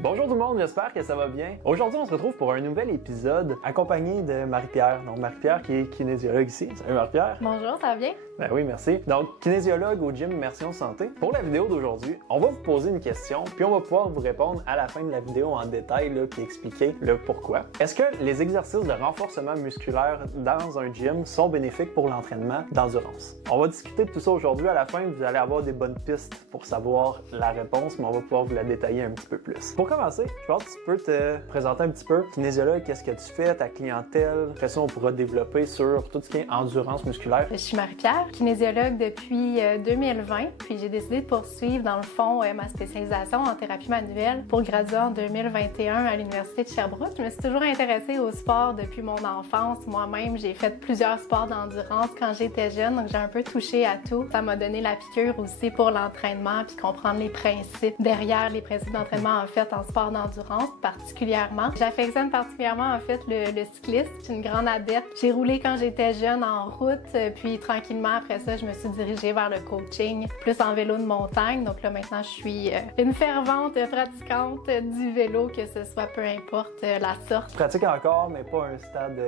Bonjour tout le monde, j'espère que ça va bien. Aujourd'hui, on se retrouve pour un nouvel épisode accompagné de Marie-Pierre. Donc Marie-Pierre qui est kinésiologue ici. Salut Marie-Pierre. Bonjour, ça va bien? Ben oui, merci. Donc, kinésiologue au gym Immersion Santé. Pour la vidéo d'aujourd'hui, on va vous poser une question, puis on va pouvoir vous répondre à la fin de la vidéo en détail, là, puis expliquer le pourquoi. Est-ce que les exercices de renforcement musculaire dans un gym sont bénéfiques pour l'entraînement d'endurance? On va discuter de tout ça aujourd'hui. À la fin, vous allez avoir des bonnes pistes pour savoir la réponse, mais on va pouvoir vous la détailler un petit peu plus. Pour commencer, je pense que tu peux te présenter un petit peu. Kinésiologue, qu'est-ce que tu fais, ta clientèle? Après ça, on pourra développer sur tout ce qui est endurance musculaire. Je suis Marie-Pierre, kinésiologue depuis 2020, puis j'ai décidé de poursuivre dans le fond ma spécialisation en thérapie manuelle pour graduer en 2021 à l'Université de Sherbrooke. Je me suis toujours intéressée au sport depuis mon enfance. Moi-même, j'ai fait plusieurs sports d'endurance quand j'étais jeune, donc j'ai un peu touché à tout. Ça m'a donné la piqûre aussi pour l'entraînement, puis comprendre les principes derrière les principes d'entraînement en fait en sport d'endurance particulièrement. J'affectionne particulièrement en fait le cyclisme. Je suis une grande adepte. J'ai roulé quand j'étais jeune en route, puis tranquillement après ça, je me suis dirigée vers le coaching, plus en vélo de montagne. Donc là, maintenant, je suis une fervente pratiquante du vélo, que ce soit peu importe la sorte. Tu pratiques encore, mais pas un stade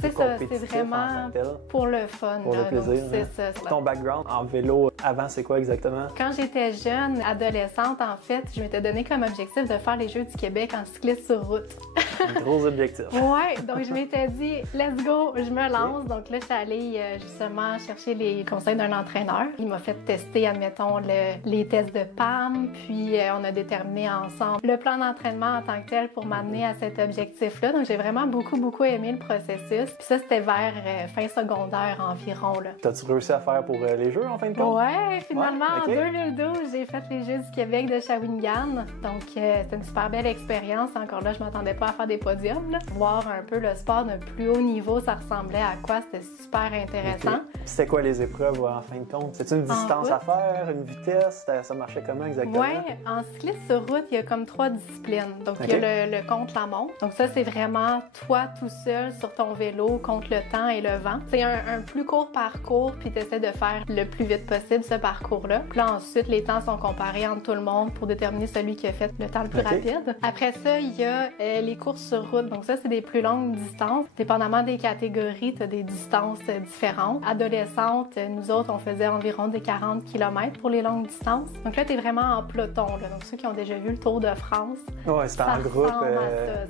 c'est ça, c'est vraiment pour le fun. Pour le plaisir. C'est ça. Ton background en vélo, avant, c'est quoi exactement? Quand j'étais jeune, adolescente, en fait, je m'étais donné comme objectif de faire les Jeux du Québec en cycliste sur route. Un gros objectif. Ouais, donc je m'étais dit, let's go, je me lance. Donc là, je suis allée justement chercher les conseils d'un entraîneur. Il m'a fait tester, admettons, les tests de PAM, puis on a déterminé ensemble le plan d'entraînement en tant que tel pour m'amener à cet objectif-là. Donc j'ai vraiment beaucoup aimé le processus. Puis ça, c'était vers fin secondaire environ. T'as-tu réussi à faire pour les Jeux en fin de compte? Ouais, finalement, ouais, okay. En 2012, j'ai fait les Jeux du Québec de Shawinigan. Donc c'était une super belle expérience. Encore là, je m'attendais pas à faire des podiums. Là. Voir un peu le sport d'un plus haut niveau, ça ressemblait à quoi? C'était super intéressant. Okay. C'était quoi les épreuves en fin de compte? C'est une distance à faire, une vitesse? Ça marchait comment exactement? Ouais, en cycliste sur route, il y a comme 3 disciplines. Donc, il y a le contre-la-montre. Donc ça, c'est vraiment toi tout seul sur ton vélo contre le temps et le vent. C'est un plus court parcours, puis tu essaies de faire le plus vite possible ce parcours-là. Puis là, ensuite, les temps sont comparés entre tout le monde pour déterminer celui qui a fait le temps le plus rapide. Après ça, il y a les courses sur route. Donc ça, c'est des plus longues distances. Dépendamment des catégories, tu as des distances différentes. Adolescente, nous autres, on faisait environ des 40 km pour les longues distances. Donc là, tu es vraiment en peloton. Là. Donc ceux qui ont déjà vu le Tour de France, ouais, c'est en groupe.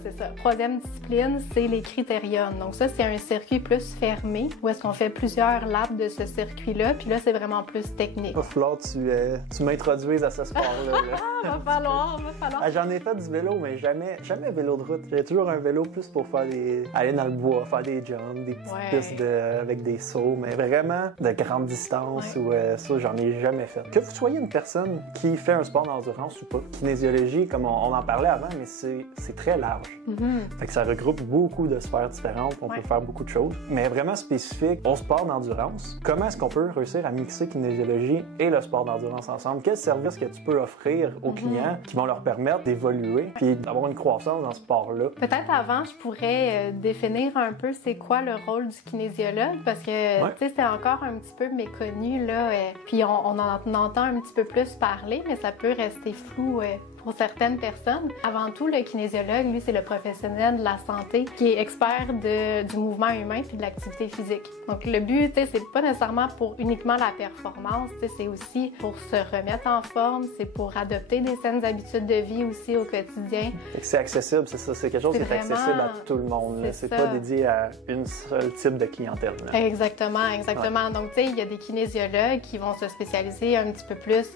C'est ça. Troisième discipline, c'est les critériums. Donc ça, c'est un circuit plus fermé où est-ce qu'on fait plusieurs laps de ce circuit-là. Puis là, c'est vraiment plus technique. Il va falloir que tu m'introduises à ce sport-là. va falloir. J'en ai fait du vélo, mais jamais vélo de route. J'ai toujours un vélo plus pour aller dans le bois, faire des jumps, des petites pistes avec des sauts, mais vraiment de grande distance ou ça, j'en ai jamais fait. Que vous soyez une personne qui fait un sport d'endurance ou pas, kinésiologie, comme on en parlait avant, mais c'est très large. Fait que ça regroupe beaucoup de sphères différentes, on peut faire beaucoup de choses, mais vraiment spécifique au sport d'endurance. Comment est-ce qu'on peut réussir à mixer kinésiologie et le sport d'endurance ensemble? Quel service que tu peux offrir aux clients qui vont leur permettre d'évoluer puis d'avoir une croissance dans ce sport-là? Peut-être avant, je pourrais définir un peu c'est quoi le rôle du kinésiologue, parce que tu sais, c'est encore un petit peu méconnu là, puis on en entend un petit peu plus parler, mais ça peut rester flou pour certaines personnes. Avant tout, le kinésiologue, lui, c'est le professionnel de la santé qui est expert du mouvement humain puis de l'activité physique. Donc, le but, tu sais, c'est pas nécessairement pour uniquement la performance, tu sais, c'est aussi pour se remettre en forme, c'est pour adopter des saines habitudes de vie aussi au quotidien. C'est accessible, c'est ça, c'est quelque chose qui est accessible à tout le monde. C'est pas dédié à une seule type de clientèle. Là. Exactement. Donc, tu sais, il y a des kinésiologues qui vont se spécialiser un petit peu plus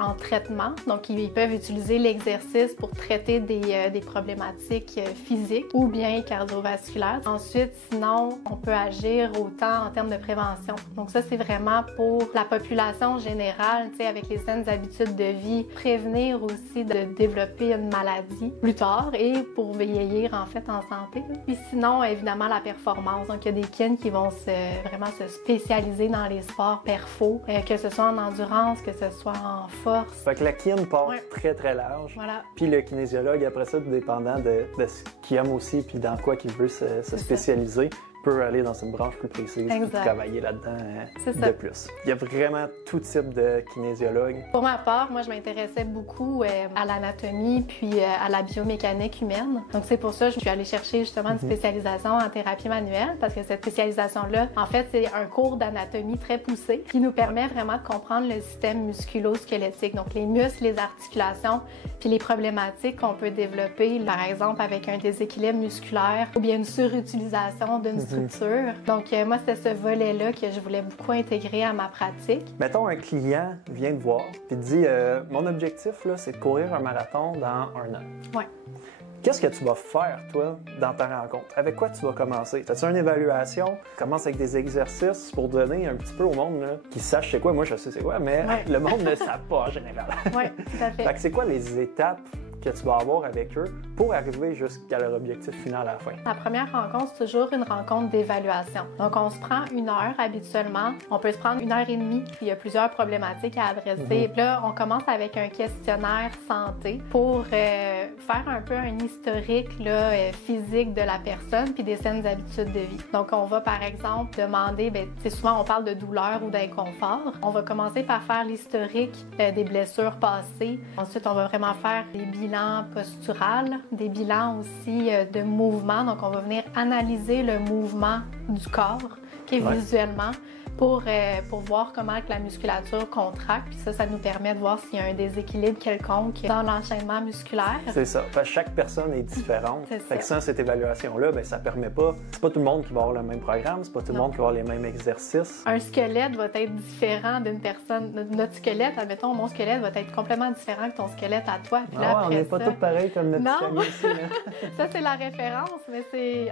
en traitement. Donc, ils peuvent utiliser l'exercice pour traiter des problématiques physiques ou bien cardiovasculaires. Ensuite, sinon, on peut agir autant en termes de prévention. Donc ça, c'est vraiment pour la population générale, tu sais, avec les saines habitudes de vie, prévenir aussi de développer une maladie plus tard et pour vieillir en fait en santé. Puis sinon, évidemment, la performance. Donc il y a des kines qui vont vraiment se spécialiser dans les sports perfo, que ce soit en endurance, que ce soit en force. Fait que la kin part très très large. Voilà. Puis le kinésiologue, après ça, tout dépendant de ce qu'il aime aussi puis dans quoi qu'il veut se spécialiser, peux aller dans une branche plus précise et travailler là-dedans de plus. Il y a vraiment tout type de kinésiologue. Pour ma part, moi, je m'intéressais beaucoup à l'anatomie puis à la biomécanique humaine. Donc, c'est pour ça que je suis allée chercher justement une spécialisation en thérapie manuelle parce que cette spécialisation-là, en fait, c'est un cours d'anatomie très poussé qui nous permet vraiment de comprendre le système musculo-squelettique, donc les muscles, les articulations, puis les problématiques qu'on peut développer, par exemple, avec un déséquilibre musculaire ou bien une surutilisation d'une structure. Donc, moi, c'était ce volet-là que je voulais beaucoup intégrer à ma pratique. Mettons, un client vient te voir et te dit mon objectif, là, c'est de courir un marathon dans 1 an. Oui. Qu'est-ce que tu vas faire, toi, dans ta rencontre? Avec quoi tu vas commencer? As-tu une évaluation? Commence avec des exercices pour donner un petit peu au monde là, qui sache c'est quoi. Moi, je sais c'est quoi, mais le monde ne le sait pas en général. Oui, tout à fait. Fait que c'est quoi les étapes que tu vas avoir avec eux pour arriver jusqu'à leur objectif final à la fin? La première rencontre, c'est toujours une rencontre d'évaluation. Donc, on se prend 1 heure habituellement. On peut se prendre 1h30, puis il y a plusieurs problématiques à adresser. Et puis là, on commence avec un questionnaire santé pour faire un peu un historique là, physique de la personne puis des saines habitudes de vie. Donc, on va par exemple demander, souvent on parle de douleur ou d'inconfort. On va commencer par faire l'historique des blessures passées. Ensuite, on va vraiment faire des bilans postural, des bilans aussi de mouvement. Donc, on va venir analyser le mouvement du corps, visuellement, pour voir comment que la musculature contracte. Puis ça nous permet de voir s'il y a un déséquilibre quelconque dans l'enchaînement musculaire. C'est ça. Parce que chaque personne est différente. Fait que sans cette évaluation-là, ça permet pas... C'est pas tout le monde qui va avoir le même programme, c'est pas tout le monde qui va avoir les mêmes exercices. Un squelette va être différent d'une personne. Notre squelette, admettons, mon squelette va être complètement différent que ton squelette à toi. Puis là, on n'est pas tous pareils comme notre non. ici. Ça, c'est la référence, mais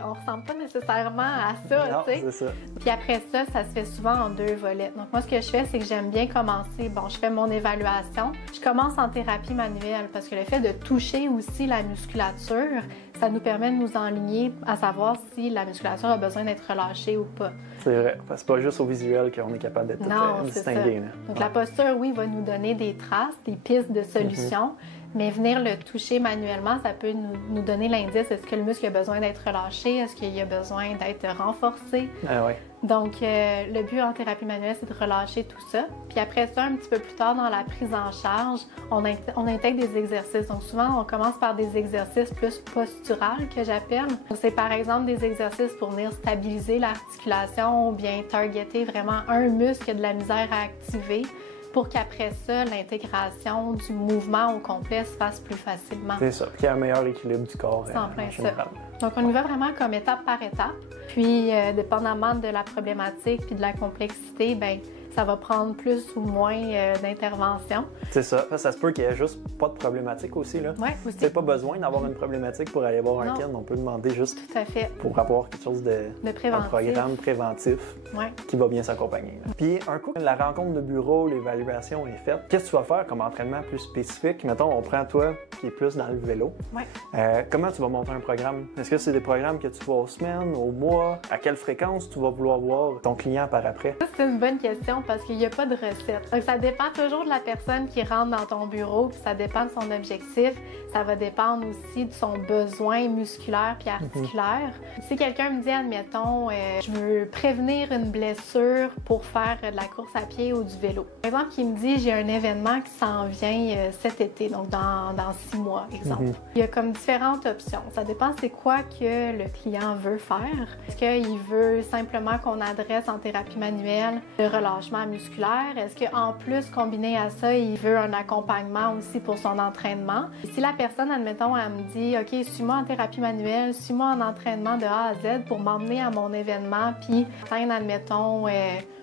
on ressemble pas nécessairement à ça, non, tu sais. c'est ça. Puis après ça, ça se fait souvent en 2 volets. Donc moi, ce que je fais, c'est que j'aime bien commencer. Bon, je fais mon évaluation. Je commence en thérapie manuelle parce que le fait de toucher aussi la musculature, ça nous permet de nous enligner à savoir si la musculature a besoin d'être relâchée ou pas. C'est vrai. C'est pas juste au visuel qu'on est capable d'être distingué. Donc la posture, oui, va nous donner des traces, des pistes de solutions. Mais venir le toucher manuellement, ça peut nous donner l'indice. Est-ce que le muscle a besoin d'être relâché? Est-ce qu'il a besoin d'être renforcé? Ah ouais. Donc, le but en thérapie manuelle, c'est de relâcher tout ça. Puis après ça, un petit peu plus tard dans la prise en charge, on intègre des exercices. Donc, souvent, on commence par des exercices plus posturales que j'appelle. Donc, c'est par exemple des exercices pour venir stabiliser l'articulation ou bien targeter vraiment un muscle qui a de la misère à activer, pour qu'après ça, l'intégration du mouvement au complet se fasse plus facilement. C'est ça, qu'il y ait un meilleur équilibre du corps en général. Donc, on y va vraiment comme étape par étape. Puis, dépendamment de la problématique puis de la complexité, ça va prendre plus ou moins d'intervention. C'est ça. Ça se peut qu'il n'y ait juste pas de problématique aussi. Oui, aussi. C'est pas besoin d'avoir une problématique pour aller voir un kin. On peut demander juste tout à fait. Pour avoir quelque chose de un programme préventif qui va bien s'accompagner. Puis un coup, la rencontre de bureau, l'évaluation est faite. Qu'est-ce que tu vas faire comme entraînement plus spécifique? Mettons, on prend toi qui est plus dans le vélo. Comment tu vas monter un programme? Est-ce que c'est des programmes que tu vas aux semaines, aux mois? À quelle fréquence tu vas vouloir voir ton client par après? Ça, c'est une bonne question parce qu'il n'y a pas de recette. Donc, ça dépend toujours de la personne qui rentre dans ton bureau, puis ça dépend de son objectif. Ça va dépendre aussi de son besoin musculaire puis articulaire. Si quelqu'un me dit, admettons, je veux prévenir une blessure pour faire de la course à pied ou du vélo. Par exemple, qui me dit, j'ai un événement qui s'en vient cet été, donc dans 6 mois, exemple. Il y a comme différentes options. Ça dépend c'est quoi que le client veut faire. Est-ce qu'il veut simplement qu'on adresse en thérapie manuelle le relâchement musculaire? Est-ce qu'en plus, combiné à ça, il veut un accompagnement aussi pour son entraînement? Et si la personne, admettons, elle me dit « OK, suis-moi en thérapie manuelle, suis-moi en entraînement de A à Z pour m'emmener à mon événement puis atteindre, admettons,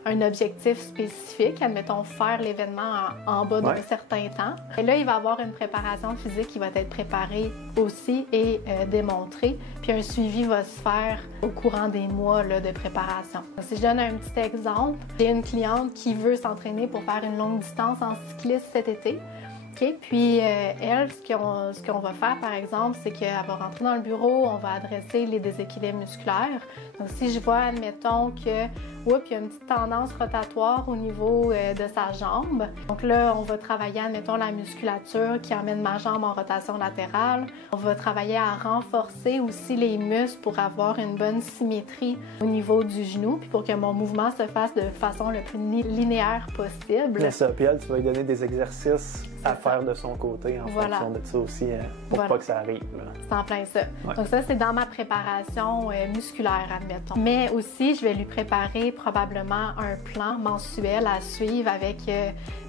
un objectif spécifique, admettons, faire l'événement en bas d'un certain temps. » Et là, il va avoir une préparation physique qui va être préparée aussi et démontrée. Puis un suivi va se faire au courant des mois là, de préparation. Si je donne un petit exemple, j'ai une cliente qui veut s'entraîner pour faire une longue distance en cycliste cet été, OK. Puis elle, ce qu'on va faire, par exemple, c'est qu'elle va rentrer dans le bureau, on va adresser les déséquilibres musculaires. Donc, si je vois, admettons que, il y a une petite tendance rotatoire au niveau de sa jambe. Donc là, on va travailler, admettons, la musculature qui amène ma jambe en rotation latérale. On va travailler à renforcer aussi les muscles pour avoir une bonne symétrie au niveau du genou, puis pour que mon mouvement se fasse de façon le plus linéaire possible. C'est ça. Puis elle, tu vas lui donner des exercices à faire de son côté en fonction de ça aussi, pour pas que ça arrive. C'est en plein ça. Ouais. Donc ça, c'est dans ma préparation musculaire, admettons. Mais aussi, je vais lui préparer probablement un plan mensuel à suivre avec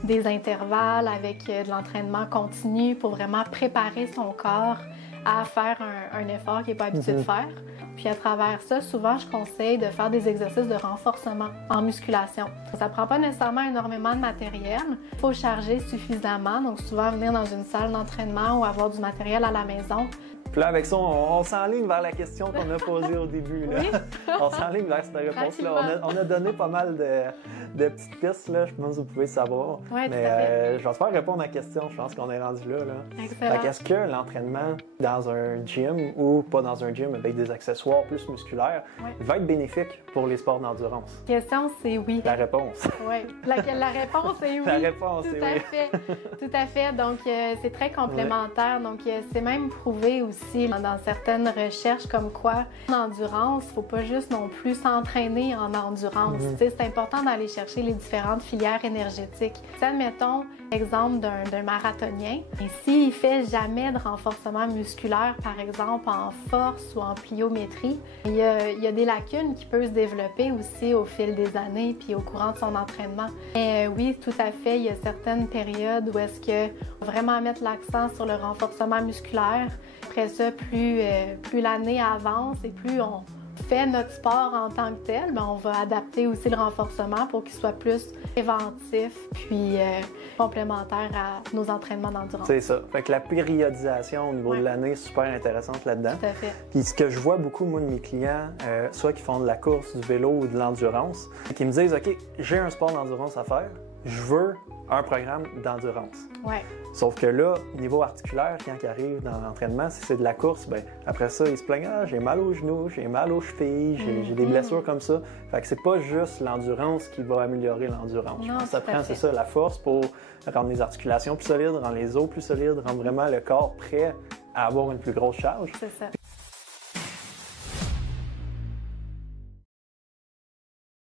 des intervalles, avec de l'entraînement continu pour vraiment préparer son corps à faire un effort qu'il n'est pas habitué de faire. Puis à travers ça, souvent, je conseille de faire des exercices de renforcement en musculation. Ça ne prend pas nécessairement énormément de matériel. Il faut charger suffisamment. Donc souvent, venir dans une salle d'entraînement ou avoir du matériel à la maison. Puis là, avec ça, on s'enligne vers la question qu'on a posée au début. Là. Oui. On s'enligne vers cette réponse-là. On a donné pas mal de petites pistes, là, je pense que vous pouvez savoir. Oui, mais je vais te faire répondre à la question. Je pense qu'on est rendu là. Excellent. Est-ce que l'entraînement dans un gym ou pas dans un gym avec des accessoires plus musculaires va être bénéfique pour les sports d'endurance? La question, c'est oui. La réponse. Oui. La réponse est oui. La réponse Tout est à oui. fait. Tout à fait. Donc, c'est très complémentaire. Donc, c'est même prouvé aussi dans certaines recherches comme quoi en endurance, il ne faut pas juste non plus s'entraîner en endurance. C'est important d'aller chercher les différentes filières énergétiques. Si, admettons, exemple d'un marathonien, et s'il ne fait jamais de renforcement musculaire, par exemple en force ou en pliométrie, il y a des lacunes qui peuvent se développer aussi au fil des années puis au courant de son entraînement. Mais oui, tout à fait, il y a certaines périodes où est-ce que vraiment mettre l'accent sur le renforcement musculaire. Après ça, plus l'année avance et plus on fait notre sport en tant que tel, on va adapter aussi le renforcement pour qu'il soit plus préventif puis complémentaire à nos entraînements d'endurance. C'est ça. Fait que la périodisation au niveau de l'année est super intéressante là-dedans. Tout à fait. Puis ce que je vois beaucoup, moi, de mes clients, soit qui font de la course, du vélo ou de l'endurance, c'est qu'ils me disent « OK, j'ai un sport d'endurance à faire, je veux un programme d'endurance. » Ouais. Sauf que là, niveau articulaire, quand ils arrivent dans l'entraînement, si c'est de la course, bien, après ça, ils se plaignent « Ah, j'ai mal aux genoux, j'ai mal aux chevilles, j'ai des blessures comme ça. » Fait que c'est pas juste l'endurance qui va améliorer l'endurance. Je pense que ça prend, c'est ça, la force pour rendre les articulations plus solides, rendre les os plus solides, rendre vraiment le corps prêt à avoir une plus grosse charge. C'est ça.